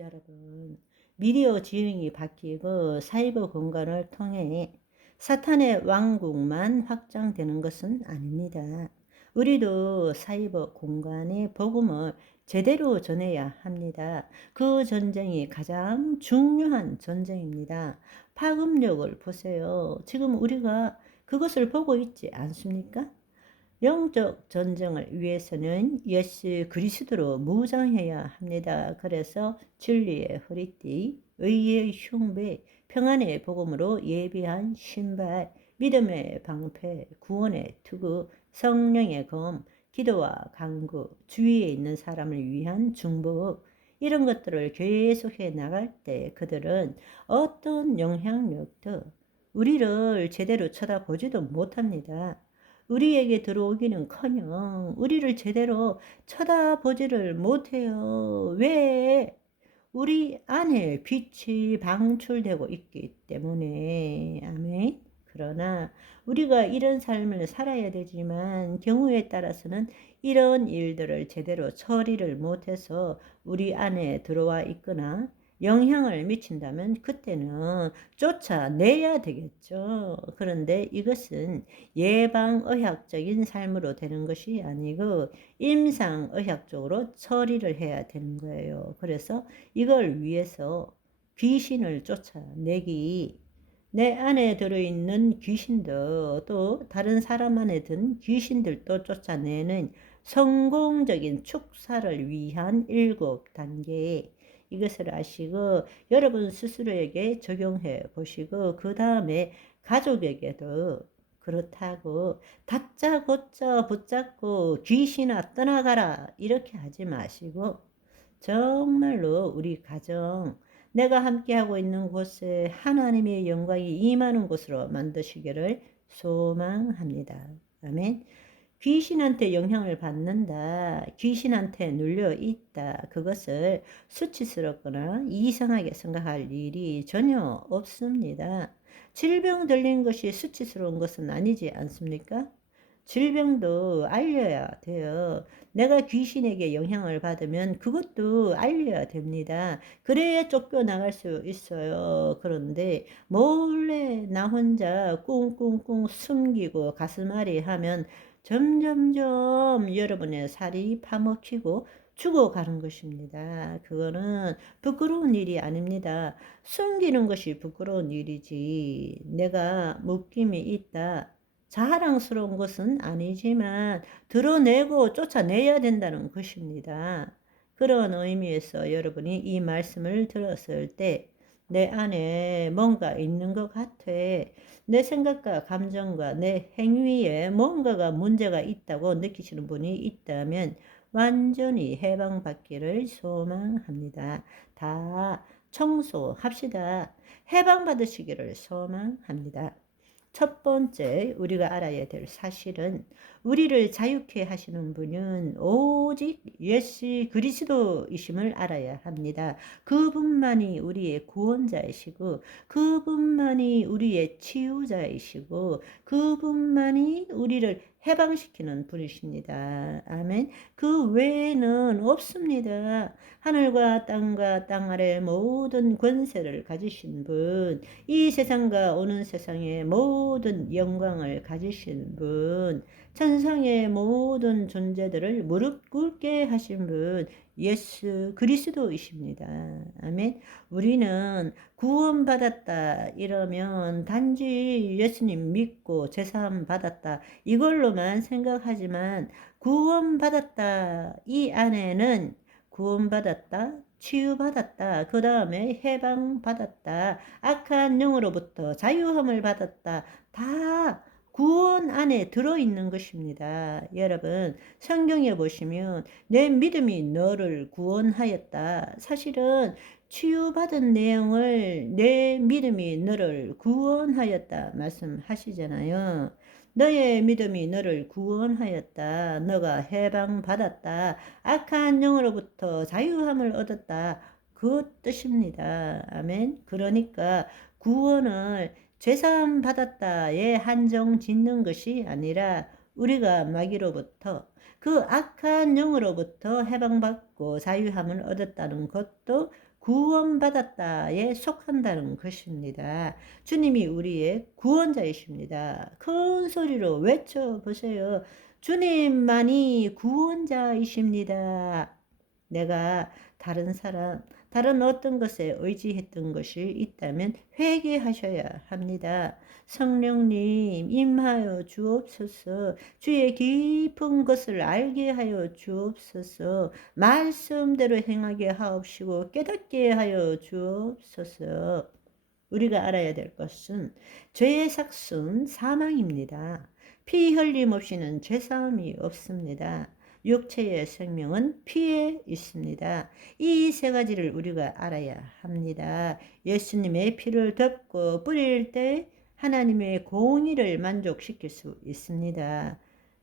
여러분, 미디어 지형이 바뀌고 사이버 공간을 통해 사탄의 왕국만 확장되는 것은 아닙니다. 우리도 사이버 공간의 복음을 제대로 전해야 합니다. 그 전쟁이 가장 중요한 전쟁입니다. 파급력을 보세요. 지금 우리가 그것을 보고 있지 않습니까? 영적 전쟁을 위해서는 예수 그리스도로 무장해야 합니다. 그래서 진리의 허리띠, 의의 흉배, 평안의 복음으로 예비한 신발, 믿음의 방패, 구원의 투구, 성령의 검, 기도와 간구, 주위에 있는 사람을 위한 중보, 이런 것들을 계속해 나갈 때 그들은 어떤 영향력도 우리를 제대로 쳐다보지도 못합니다. 우리에게 들어오기는커녕 우리를 제대로 쳐다보지를 못해요. 왜? 우리 안에 빛이 방출되고 있기 때문에. 아멘. 그러나 우리가 이런 삶을 살아야 되지만 경우에 따라서는 이런 일들을 제대로 처리를 못해서 우리 안에 들어와 있거나 영향을 미친다면 그때는 쫓아내야 되겠죠. 그런데 이것은 예방의학적인 삶으로 되는 것이 아니고 임상의학적으로 처리를 해야 되는 거예요. 그래서 이걸 위해서 귀신을 쫓아내기, 내 안에 들어있는 귀신도 또 다른 사람 안에 든 귀신들도 쫓아내는 성공적인 축사를 위한 7단계, 이것을 아시고 여러분 스스로에게 적용해 보시고 그 다음에 가족에게도 그렇다고 다짜고짜 붙잡고 귀신아 떠나가라 이렇게 하지 마시고 정말로 우리 가정, 내가 함께하고 있는 곳에 하나님의 영광이 임하는 곳으로 만드시기를 소망합니다. 아멘. 귀신한테 영향을 받는다, 귀신한테 눌려 있다, 그것을 수치스럽거나 이상하게 생각할 일이 전혀 없습니다. 질병 들린 것이 수치스러운 것은 아니지 않습니까? 질병도 알려야 돼요. 내가 귀신에게 영향을 받으면 그것도 알려야 됩니다. 그래야 쫓겨나갈 수 있어요. 그런데 몰래 나 혼자 꿍꿍꿍 숨기고 가슴앓이 하면 점점점 여러분의 살이 파먹히고 죽어가는 것입니다. 그거는 부끄러운 일이 아닙니다. 숨기는 것이 부끄러운 일이지. 내가 묶임이 있다, 자랑스러운 것은 아니지만 드러내고 쫓아내야 된다는 것입니다. 그런 의미에서 여러분이 이 말씀을 들었을 때 내 안에 뭔가 있는 것 같아, 내 생각과 감정과 내 행위에 뭔가가 문제가 있다고 느끼시는 분이 있다면 완전히 해방받기를 소망합니다. 다 청소합시다. 해방받으시기를 소망합니다. 첫 번째 우리가 알아야 될 사실은 우리를 자유케 하시는 분은 오직 예수 그리스도이심을 알아야 합니다. 그분만이 우리의 구원자이시고 그분만이 우리의 치유자이시고 그분만이 우리를 해방시키는 분이십니다. 아멘. 그 외에는 없습니다. 하늘과 땅과 땅 아래 모든 권세를 가지신 분, 이 세상과 오는 세상의 모든 영광을 가지신 분, 천상의 모든 존재들을 무릎 꿇게 하신 분, 예수 그리스도이십니다. 아멘. 우리는 구원받았다 이러면 단지 예수님 믿고 제사함 받았다 이걸로만 생각하지만, 구원받았다 이 안에는 구원받았다, 치유받았다, 그 다음에 해방받았다, 악한 영으로부터 자유함을 받았다, 다 구원 안에 들어있는 것입니다. 여러분 성경에 보시면 내 믿음이 너를 구원하였다, 사실은 치유받은 내용을 내 믿음이 너를 구원하였다 말씀하시잖아요. 너의 믿음이 너를 구원하였다, 너가 해방받았다, 악한 영으로부터 자유함을 얻었다, 그 뜻입니다. 아멘. 그러니까 구원을 죄사함 받았다에 한정 짓는 것이 아니라 우리가 마귀로부터 그 악한 영으로부터 해방받고 자유함을 얻었다는 것도 구원받았다에 속한다는 것입니다. 주님이 우리의 구원자이십니다. 큰 소리로 외쳐보세요. 주님만이 구원자이십니다. 내가 다른 사람, 다른 어떤 것에 의지했던 것이 있다면 회개하셔야 합니다. 성령님 임하여 주옵소서. 주의 깊은 것을 알게 하여 주옵소서. 말씀대로 행하게 하옵시고 깨닫게 하여 주옵소서. 우리가 알아야 될 것은 죄의 삭은 사망입니다. 피 흘림 없이는 죄사함이 없습니다. 육체의 생명은 피에 있습니다. 이 세 가지를 우리가 알아야 합니다. 예수님의 피를 덮고 뿌릴 때 하나님의 공의를 만족시킬 수 있습니다.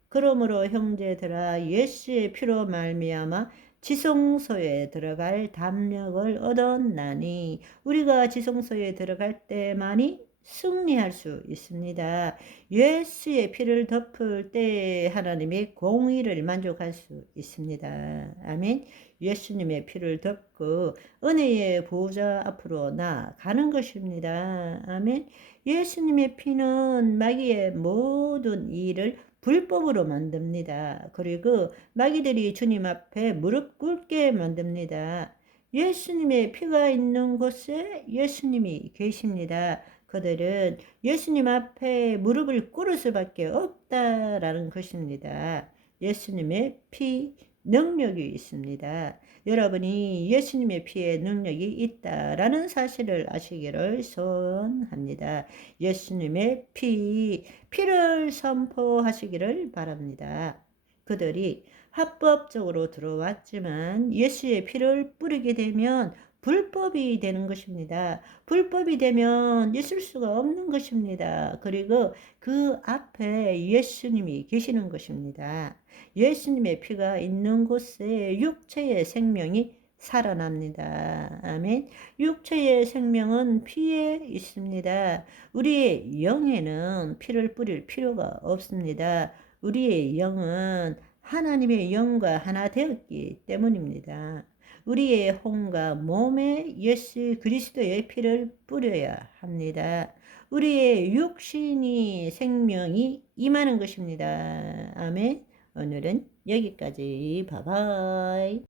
그러므로 형제들아 예수의 피로 말미암아 지성소에 들어갈 담력을 얻었나니 우리가 지성소에 들어갈 때만이 승리할 수 있습니다. 예수의 피를 덮을 때 하나님의 공의를 만족할 수 있습니다. 아멘. 예수님의 피를 덮고 은혜의 보좌 앞으로 나아가는 것입니다. 아멘. 예수님의 피는 마귀의 모든 일을 불법으로 만듭니다. 그리고 마귀들이 주님 앞에 무릎 꿇게 만듭니다. 예수님의 피가 있는 곳에 예수님이 계십니다. 그들은 예수님 앞에 무릎을 꿇을 수밖에 없다라는 것입니다. 예수님의 피 능력이 있습니다. 여러분이 예수님의 피에 능력이 있다라는 사실을 아시기를 소원합니다. 예수님의 피를 선포하시기를 바랍니다. 그들이 합법적으로 들어왔지만 예수의 피를 뿌리게 되면 불법이 되는 것입니다. 불법이 되면 있을 수가 없는 것입니다. 그리고 그 앞에 예수님이 계시는 것입니다. 예수님의 피가 있는 곳에 육체의 생명이 살아납니다. 아멘. 육체의 생명은 피에 있습니다. 우리의 영에는 피를 뿌릴 필요가 없습니다. 우리의 영은 하나님의 영과 하나 되었기 때문입니다. 우리의 혼과 몸에 예수 그리스도의 피를 뿌려야 합니다. 우리의 육신이 생명이 임하는 것입니다. 아멘. 오늘은 여기까지. 바이바이.